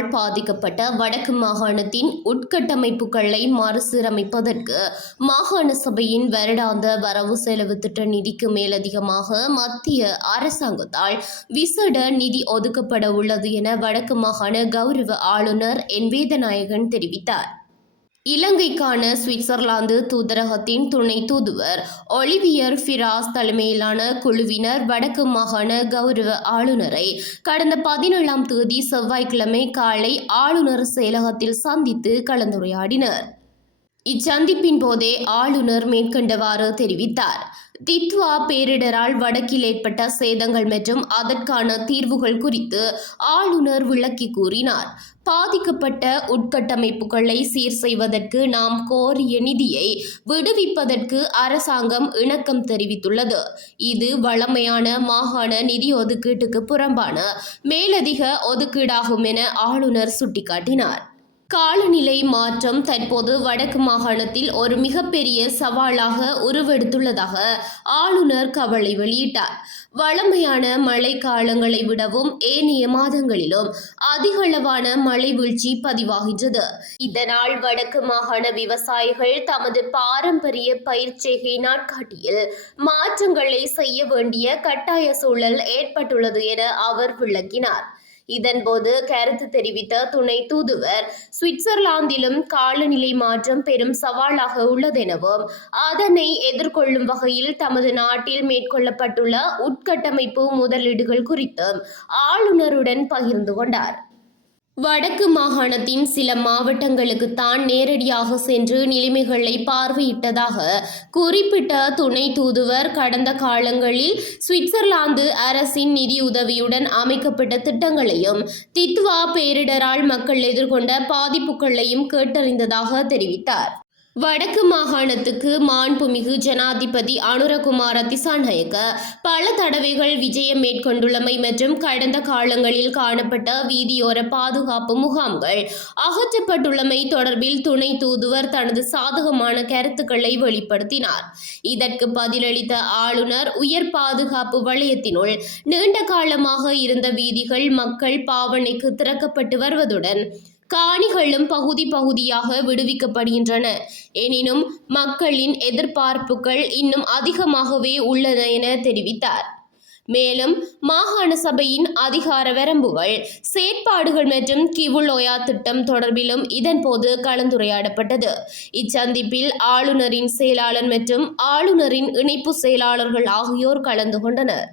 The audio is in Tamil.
பேரிடரால் பாதிக்கப்பட்ட வடக்கு மாகாணத்தின் உட்கட்டமைப்புகளை மறுசீரமைப்பதற்கு மாகாண சபையின் வருடாந்த வரவு செலவு திட்ட நிதிக்கு மேலதிகமாக மத்திய அரசாங்கத்தால் விசேட நிதி ஒதுக்கப்பட உள்ளது என வடக்கு மாகாண கௌரவ ஆளுநர் என் வேதநாயகன் தெரிவித்தார். இலங்கைக்கான சுவிட்சர்லாந்து தூதரகத்தின் துணை தூதுவர் ஒலிவியர் ஃபிராஸ் தலைமையிலான குழுவினர் வடக்கு மாகாண கௌரவ ஆளுநரை கடந்த 17ஆம் தேதி செவ்வாய்க்கிழமை காலை ஆளுநர் செயலகத்தில் சந்தித்து கலந்துரையாடினர். இச்சந்திப்பின் போதே ஆளுநர் மேற்கண்டவாறு தெரிவித்தார். தித்வா பேரிடரால் வடக்கில் ஏற்பட்ட சேதங்கள் மற்றும் அதற்கான தீர்வுகள் குறித்து ஆளுநர் விளக்கி கூறினார். பாதிக்கப்பட்ட உட்கட்டமைப்புகளை சீர் செய்வதற்கு நாம் கோரிய நிதியை விடுவிப்பதற்கு அரசாங்கம் இணக்கம் தெரிவித்துள்ளது. இது வழமையான மாகாண நிதி ஒதுக்கீட்டுக்கு புறம்பான மேலதிக ஒதுக்கீடாகும் என ஆளுநர் சுட்டிக்காட்டினார். காலநிலை மாற்றம் தற்போது வடக்கு மாகாணத்தில் ஒரு மிகப்பெரிய சவாலாக உருவெடுத்துள்ளதாக ஆளுநர் கவலை வெளியிட்டார். வழமையான மழை காலங்களை விடவும் ஏனைய மாதங்களிலும் அதிகளவான மழை வீழ்ச்சி பதிவாகின்றது. இதனால் வடக்கு மாகாண விவசாயிகள் தமது பாரம்பரிய பயிர்ச்செய்கை நாட்காட்டியில் மாற்றங்களை செய்ய வேண்டிய கட்டாய சூழல் ஏற்பட்டுள்ளது என அவர் விளக்கினார். இதன்போது கருத்து தெரிவித்த துணை தூதுவர் சுவிட்சர்லாந்திலும் காலநிலை மாற்றம் பெரும் சவாலாக உள்ளதெனவும் அதனை எதிர்கொள்ளும் வகையில் தமது நாட்டில் மேற்கொள்ளப்பட்டுள்ள உட்கட்டமைப்பு முதலீடுகள் குறித்தும் ஆளுநருடன் பகிர்ந்து கொண்டார். வடக்கு மாகாணத்தின் சில மாவட்டங்களுக்கு தான் நேரடியாக சென்று நிலைமைகளை பார்வையிட்டதாக குறிப்பிட்ட துணை தூதுவர் கடந்த காலங்களில் சுவிட்சர்லாந்து அரசின் நிதியுதவியுடன் அமைக்கப்பட்ட திட்டங்களையும் தித்வா பேரிடரால் மக்கள் எதிர்கொண்ட பாதிப்புகளையும் கேட்டறிந்ததாக தெரிவித்தார். வடக்கு மாகாணத்துக்கு மாண்புமிகு ஜனாதிபதி அனுரகுமார திசாநாயக்க பல தடவைகள் விஜயம் மேற்கொண்டுள்ளமை மற்றும் கடந்த காலங்களில் காணப்பட்ட வீதியோர பாதுகாப்பு முகாம்கள் அகற்றப்பட்டுள்ளமை தொடர்பில் துணை தூதுவர் தனது சாதகமான கருத்துக்களை வெளிப்படுத்தினார். இதற்கு பதிலளித்த ஆளுநர் உயர் பாதுகாப்பு வலயத்தினுள் நீண்ட காலமாக இருந்த வீதிகள் மக்கள் பாவனைக்கு திறக்கப்பட்டு வருவதுடன் காணிகளும் பகுதி பகுதியாக விடுவிக்கப்படுகின்றன. எனினும் மக்களின் எதிர்பார்ப்புகள் இன்னும் அதிகமாகவே உள்ளன என தெரிவித்தார். மேலும் மாகாண சபையின் அதிகார வரம்புகள், செயற்பாடுகள் மற்றும் கிவுலோயா திட்டம் தொடர்பிலும் இதன்போது கலந்துரையாடப்பட்டது. இச்சந்திப்பில் ஆளுநரின் செயலாளர் மற்றும் ஆளுநரின் இணைப்பு செயலாளர்கள் ஆகியோர் கலந்து கொண்டனர்.